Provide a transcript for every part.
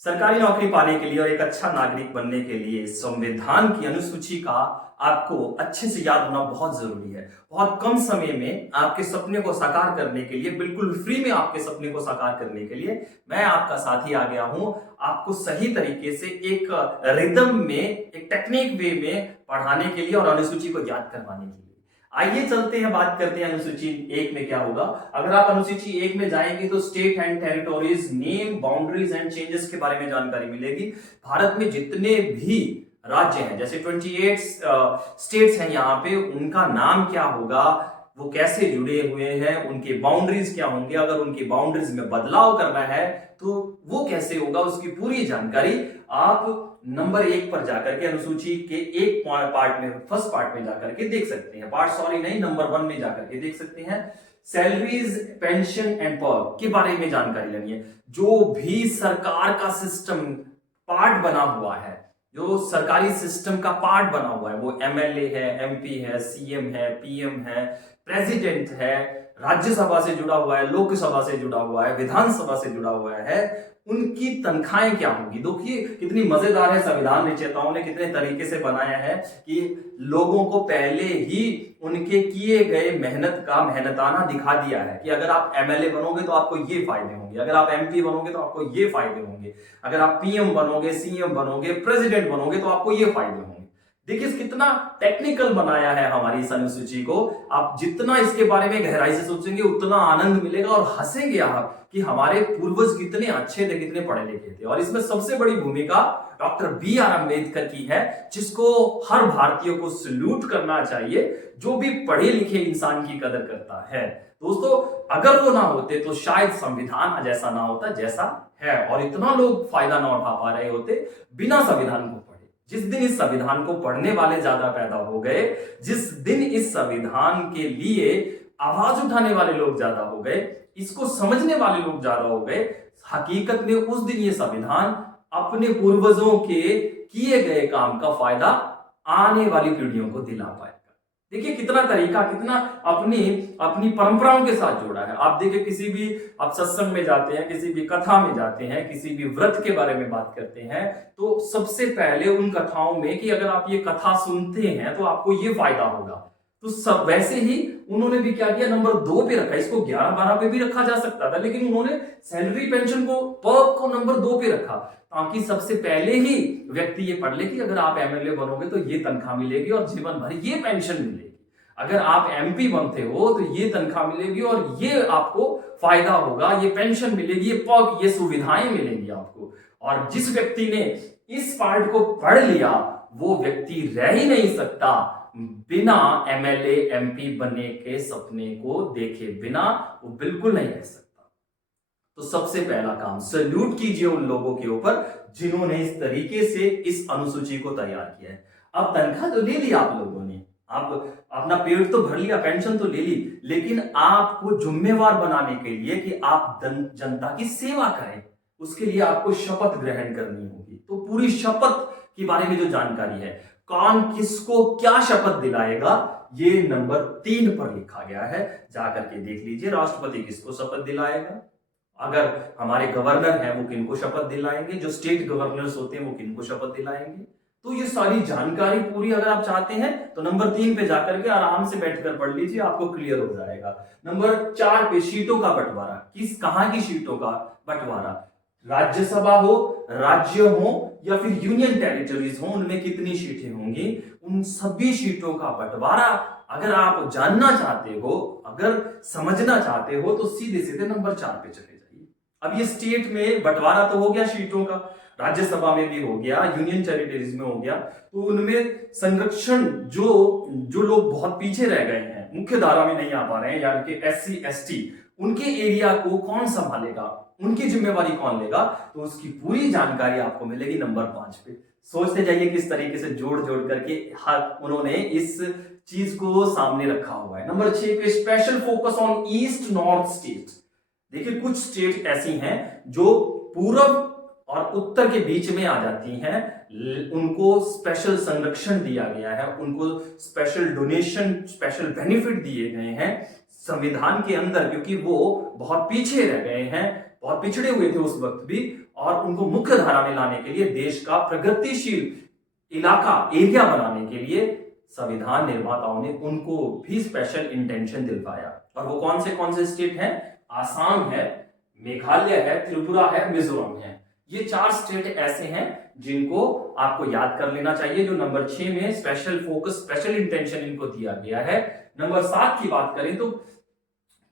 सरकारी नौकरी पाने के लिए और एक अच्छा नागरिक बनने के लिए संविधान की अनुसूची का आपको अच्छे से याद होना बहुत जरूरी है। बहुत कम समय में आपके सपने को साकार करने के लिए, बिल्कुल फ्री में आपके सपने को साकार करने के लिए मैं आपका साथी आ गया हूं, आपको सही तरीके से एक रिदम में, एक टेक्निक वे में पढ़ाने के लिए और अनुसूची को याद करवाने के लिए। आइए चलते हैं, बात करते हैं अनुसूची एक में क्या होगा। अगर आप अनुसूची एक में जाएंगे तो state and territories, name, boundaries and changes के बारे में जानकारी मिलेगी। भारत में जितने भी राज्य हैं, जैसे 28 स्टेट्स हैं यहाँ पे, उनका नाम क्या होगा, वो कैसे जुड़े हुए हैं, उनके बाउंड्रीज क्या होंगे, अगर उनकी बाउंड्रीज में बदलाव करना है तो वो कैसे होगा, उसकी पूरी जानकारी आप नंबर 1 पर जाकर के अनुसूची के एक पार्ट में, फर्स्ट पार्ट में जाकर के देख सकते हैं। पार्ट सॉरी नहीं, नंबर 1 में जाकर के देख सकते हैं। सैलरीज, पेंशन एंड पर्क के बारे में जानकारी लेनी है। जो भी सरकार का सिस्टम पार्ट बना हुआ है, जो सरकारी सिस्टम का पार्ट बना हुआ है, वो एमएलए है, एमपी है, सीएम है, पीएम है, प्रेसिडेंट है, राज्यसभा से जुड़ा हुआ है, लोकसभा से जुड़ा हुआ है, विधानसभा से जुड़ा हुआ है, उनकी तनख्वाहें क्या होंगी। देखिए कितनी मजेदार है, संविधान रचयिताओं ने कितने तरीके से बनाया है कि लोगों को पहले ही उनके किए गए मेहनत का मेहनताना दिखा दिया है कि अगर आप एमएलए बनोगे तो आपको ये फायदे होंगे, अगर आप एमपी बनोगे तो आपको ये फायदे होंगे, अगर आप पीएम बनोगे, सीएम बनोगे, प्रेसिडेंट बनोगे तो आपको ये फायदे होंगे। देखिए कितना टेक्निकल बनाया है हमारी इस अनुसूची को। आप जितना इसके बारे में गहराई से सोचेंगे उतना आनंद मिलेगा और हंसेंगे आप कि हमारे पूर्वज कितने अच्छे थे, कितने पढ़े लिखे थे। और इसमें सबसे बड़ी भूमिका डॉक्टर बी.आर. अम्बेडकर की है, जिसको हर भारतीय को सल्यूट करना चाहिए, जो भी पढ़े लिखे इंसान की कदर करता है। दोस्तों अगर वो ना होते तो शायद संविधान जैसा ना होता जैसा है, और इतना लोग फायदा ना उठा पा रहे होते बिना संविधान को पढ़े। जिस दिन इस संविधान को पढ़ने वाले ज्यादा पैदा हो गए, जिस दिन इस संविधान के लिए आवाज उठाने वाले लोग ज्यादा हो गए, इसको समझने वाले लोग ज्यादा हो गए, हकीकत में उस दिन ये संविधान अपने पूर्वजों के किए गए काम का फायदा आने वाली पीढ़ियों को दिला पाएगा। देखिए कितना तरीका, कितना अपनी अपनी परंपराओं के साथ जोड़ा है। आप देखिए किसी भी आप सत्संग में जाते हैं, किसी भी कथा में जाते हैं, किसी भी व्रत के बारे में बात करते हैं, तो सबसे पहले उन कथाओं में कि अगर आप ये कथा सुनते हैं तो आपको ये फायदा होगा, तो सब वैसे ही उन्होंने भी क्या किया, नंबर 2 पे रखा। इसको 11-12 पे भी रखा जा सकता था, लेकिन उन्होंने सैलरी, पेंशन को, पर्क को नंबर 2 पे रखा, ताकि सबसे पहले ही व्यक्ति ये पढ़ ले कि अगर आप एमएलए बनोगे तो ये तनख्वाह मिलेगी और जीवन भर ये पेंशन मिलेगी, अगर आप एमपी बनते हो तो ये तनख्वाह मिलेगी और ये आपको फायदा होगा, ये पेंशन मिलेगी, ये पर्क, ये सुविधाएं मिलेंगी आपको। और जिस व्यक्ति ने इस पार्ट को पढ़ लिया वो व्यक्ति रह ही नहीं सकता बिना एमएलए, एमपी बनने के सपने को देखे बिना, वो बिल्कुल नहीं रह सकता। तो सबसे पहला काम, सल्यूट कीजिए उन लोगों के ऊपर जिन्होंने इस तरीके से इस अनुसूची को तैयार किया है। अब तनख्वाह तो ले ली आप लोगों ने, आप अपना पेट तो भर लिया, पेंशन तो ले ली, लेकिन आपको जिम्मेवार बनाने के लिए कि आप जनता की सेवा करें, उसके लिए आपको शपथ ग्रहण करनी होगी। तो पूरी शपथ के बारे में जो जानकारी है, कौन किसको क्या शपथ दिलाएगा, ये नंबर 3 पर लिखा गया है, जाकर के देख लीजिए। राष्ट्रपति किसको शपथ दिलाएगा, अगर हमारे गवर्नर हैं वो किनको शपथ दिलाएंगे, जो स्टेट गवर्नर्स होते हैं वो किनको शपथ दिलाएंगे। तो ये सारी जानकारी पूरी अगर आप चाहते हैं तो नंबर 3 पे जाकर के आराम से बैठकर पढ़ लीजिए, आपको क्लियर हो जाएगा। नंबर 4 पे सीटों का बंटवारा, कहां की सीटों का बंटवारा, राज्यसभा हो, राज्य हो या फिर यूनियन टेरिटरीज हो, उनमें कितनी सीटें होंगी, उन सभी सीटों का बंटवारा अगर आप जानना चाहते हो, अगर समझना चाहते हो, तो सीधे सीधे नंबर 4 पे चले जाइए। अब ये स्टेट में बंटवारा तो हो गया सीटों का, राज्यसभा में भी हो गया, यूनियन टेरिटरीज में हो गया, तो उनमें संरक्षण जो लोग बहुत पीछे रह गए हैं, मुख्य धारा में नहीं आ पा रहे हैं, यानी कि एससी एसटी, उनके एरिया को कौन संभालेगा, उनकी जिम्मेवारी कौन लेगा, तो उसकी पूरी जानकारी आपको मिलेगी नंबर 5 पे। सोचते जाइए किस तरीके से जोड़ जोड़ करके उन्होंने इस चीज को सामने रखा हुआ है। नंबर 6 पे special focus on east north state. देखिए कुछ स्टेट ऐसी हैं जो पूर्व और उत्तर के बीच में आ जाती हैं, उनको स्पेशल संरक्षण दिया गया है, उनको स्पेशल डोनेशन, स्पेशल बेनिफिट दिए गए हैं संविधान के अंदर, क्योंकि वो बहुत पीछे रह गए हैं बहुत पिछड़े हुए थे उस वक्त भी, और उनको मुख्य धारा में लाने के लिए, देश का प्रगतिशील इलाका एरिया बनाने के लिए संविधान निर्माताओं ने उनको भी स्पेशल इंटेंशन दिलवाया। और वो कौन से स्टेट हैं? आसाम है, मेघालय है, त्रिपुरा है, मिजोरम है। ये 4 स्टेट ऐसे हैं जिनको आपको याद कर लेना चाहिए, जो नंबर 6 में स्पेशल फोकस, स्पेशल इंटेंशन इनको दिया गया है। नंबर 7 की बात करें तो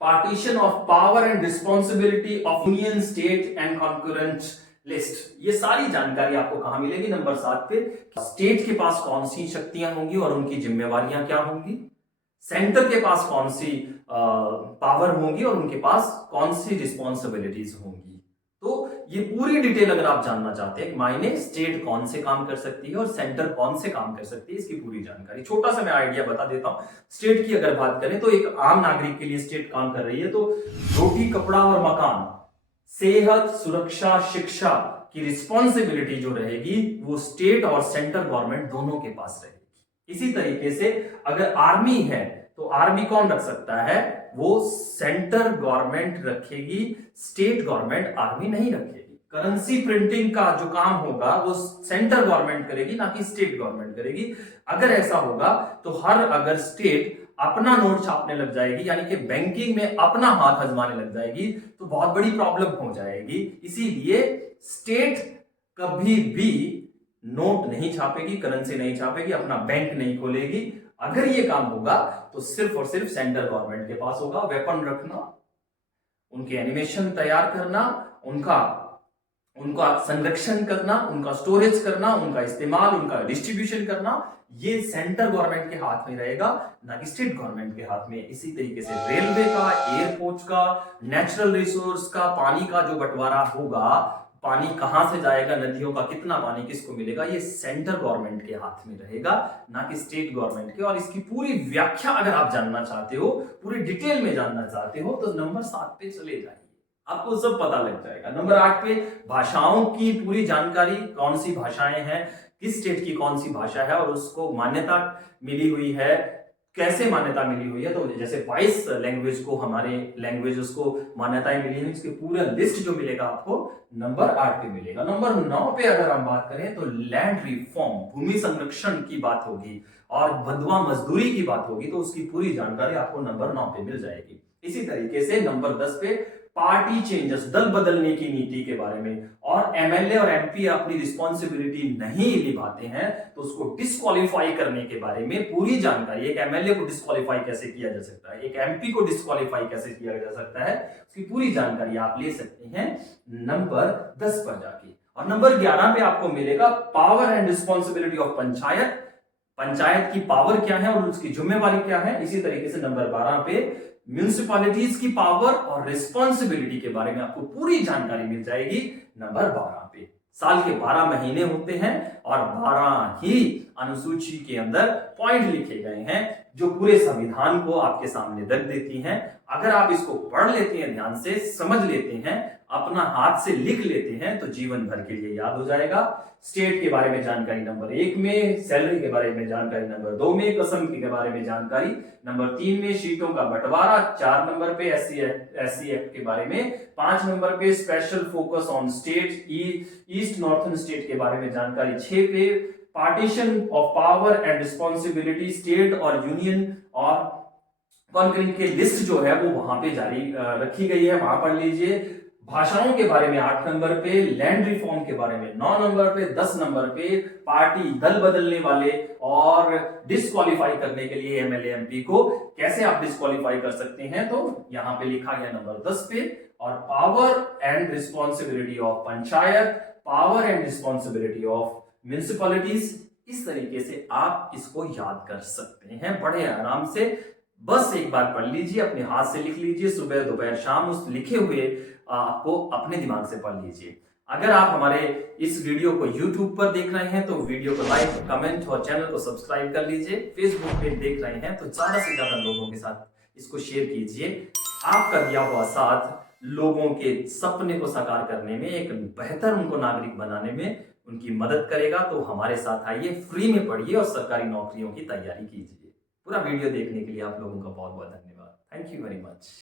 partition of power and responsibility of union, state and concurrent list. ये सारी जानकारी आपको कहां मिलेगी? नंबर 7 पे। स्टेट के पास कौन सी शक्तियां होंगी और उनकी जिम्मेवारियां क्या होंगी, सेंटर के पास कौन सी पावर होंगी और उनके पास कौन सी रिस्पॉन्सिबिलिटीज होंगी। तो ये पूरी डिटेल अगर आप जानना चाहते हैं, मायने स्टेट कौन से काम कर सकती है और सेंटर कौन से काम कर सकती है, इसकी पूरी जानकारी छोटा सा मैं आइडिया बता देता हूं। स्टेट की अगर बात करें तो एक आम नागरिक के लिए स्टेट काम कर रही है, तो रोटी, कपड़ा और मकान, सेहत, सुरक्षा, शिक्षा की रिस्पॉन्सिबिलिटी जो रहेगी वो स्टेट और सेंट्रल गवर्नमेंट दोनों के पास रहेगी। इसी तरीके से अगर आर्मी है तो आर्मी कौन रख सकता है? वो सेंट्रल गवर्नमेंट रखेगी, स्टेट गवर्नमेंट आर्मी नहीं रखेगी। करेंसी प्रिंटिंग का जो काम होगा वो सेंट्रल गवर्नमेंट करेगी, ना कि स्टेट गवर्नमेंट करेगी। अगर ऐसा होगा तो अगर स्टेट अपना नोट छापने लग जाएगी, यानी कि बैंकिंग में अपना हाथ आजमाने लग जाएगी, तो बहुत बड़ी प्रॉब्लम हो जाएगी। इसीलिए स्टेट कभी भी नोट नहीं छापेगी, करेंसी नहीं छापेगी, अपना बैंक नहीं खोलेगी। अगर ये काम होगा तो सिर्फ और सिर्फ सेंट्रल गवर्नमेंट के पास होगा। वेपन रखना, उनके एनिमेशन तैयार करना, उनका संरक्षण करना, उनका स्टोरेज करना, उनका इस्तेमाल, उनका डिस्ट्रीब्यूशन करना, ये सेंट्रल गवर्नमेंट के हाथ में रहेगा, ना कि स्टेट गवर्नमेंट के हाथ में। इसी तरीके से रेलवे का, एयरपोर्ट का, नेचुरल रिसोर्स का, पानी का जो बंटवारा होगा, पानी कहां से जाएगा, नदियों का कितना पानी किसको मिलेगा, ये सेंट्रल गवर्नमेंट के हाथ में रहेगा, ना कि स्टेट गवर्नमेंट के। और इसकी पूरी व्याख्या अगर आप जानना चाहते हो, पूरी डिटेल में जानना चाहते हो, तो नंबर 7 पे चले जाइए, आपको सब पता लग जाएगा। नंबर 8 पे भाषाओं की पूरी जानकारी, कौन सी भाषाएं हैं, किस स्टेट की कौन सी भाषा है और उसको मान्यता मिली हुई है, कैसे मान्यता मिली हुई है। तो जैसे 22 लैंग्वेज को, हमारे लैंग्वेजेस को मान्यताएं मिली है, इसकी पूरा लिस्ट जो मिलेगा आपको नंबर 8 पे मिलेगा। नंबर 9 पे अगर हम बात करें तो लैंड रिफॉर्म, भूमि संरक्षण की बात होगी और बंधुआ मजदूरी की बात होगी, तो उसकी पूरी जानकारी आपको नंबर 9 पे मिल जाएगी। इसी तरीके से नंबर 10 पे पार्टी चेंजेस, दल बदलने की नीति के बारे में, और एमएलए और एमपी अपनी रिस्पॉन्सिबिलिटी नहीं निभाते हैं तो उसको डिस्क्वालीफाई करने के बारे में पूरी जानकारी। एक एमएलए को डिस्क्वालीफाई कैसे किया जा सकता है, एक एमपी को डिस्क्वालीफाई कैसे किया जा सकता है, उसकी पूरी जानकारी आप ले सकते हैं नंबर 10 पर जाके। और नंबर 11 पे आपको मिलेगा power and responsibility of panchayat, panchayat की पावर क्या है और उसकी जिम्मेवारी क्या है। इसी तरीके से नंबर 12 पे म्यूनिसिपैलिटीज की पावर और रिस्पॉन्सिबिलिटी के बारे में आपको पूरी जानकारी मिल जाएगी नंबर 12 पे। साल के 12 महीने होते हैं और 12 ही अनुसूची के अंदर पॉइंट लिखे गए हैं जो पूरे संविधान को आपके सामने रख देती हैं। अगर आप इसको पढ़ लेते हैं, ध्यान से समझ लेते हैं, अपना हाथ से लिख लेते हैं, तो जीवन भर के लिए याद हो जाएगा। स्टेट के बारे में जानकारी नंबर 1 में, सैलरी के बारे में जानकारी नंबर 2 में, कसम के बारे में जानकारी नंबर 3 में, सीटों का बंटवारा 4 नंबर पे, एससी एक्ट के बारे में 5 नंबर पे, special focus on state, east northern state के बारे में जानकारी 6 पे, partition of power and responsibility state और यूनियन और कॉन्करेंट के लिस्ट जो है वो वहां पे जारी रखी गई है, वहां पढ़ लीजिए। भाषाओं के बारे में 8 नंबर पे, लैंड रिफॉर्म के बारे में 9 नंबर पे, 10 नंबर पे पार्टी, दल बदलने वाले और डिस्क्वालीफाई करने के लिए एमएलए एमपी को कैसे आप डिस्क्वालीफाई कर सकते हैं, तो यहां पे लिखा गया नंबर 10 पे। और power and responsibility of panchayat, power and responsibility of municipalities, इस तरीके से आप इसको याद कर सकते हैं बड़े आराम से। बस एक बार पढ़ लीजिए, अपने हाथ से लिख लीजिए, सुबह दोपहर शाम उस लिखे हुए आपको अपने दिमाग से पढ़ लीजिए। अगर आप हमारे इस वीडियो को YouTube पर देख रहे हैं तो वीडियो को लाइक, कमेंट और चैनल को सब्सक्राइब कर लीजिए। फेसबुक पे देख रहे हैं तो ज्यादा से ज्यादा लोगों के साथ इसको शेयर कीजिए। आपका दिया हुआ साथ लोगों के सपने को साकार करने में, एक बेहतर उनको नागरिक बनाने में उनकी मदद करेगा। तो हमारे साथ आइए, फ्री में पढ़िए और सरकारी नौकरियों की तैयारी कीजिए। पूरा वीडियो देखने के लिए आप लोगों का बहुत बहुत धन्यवाद। Thank you very much.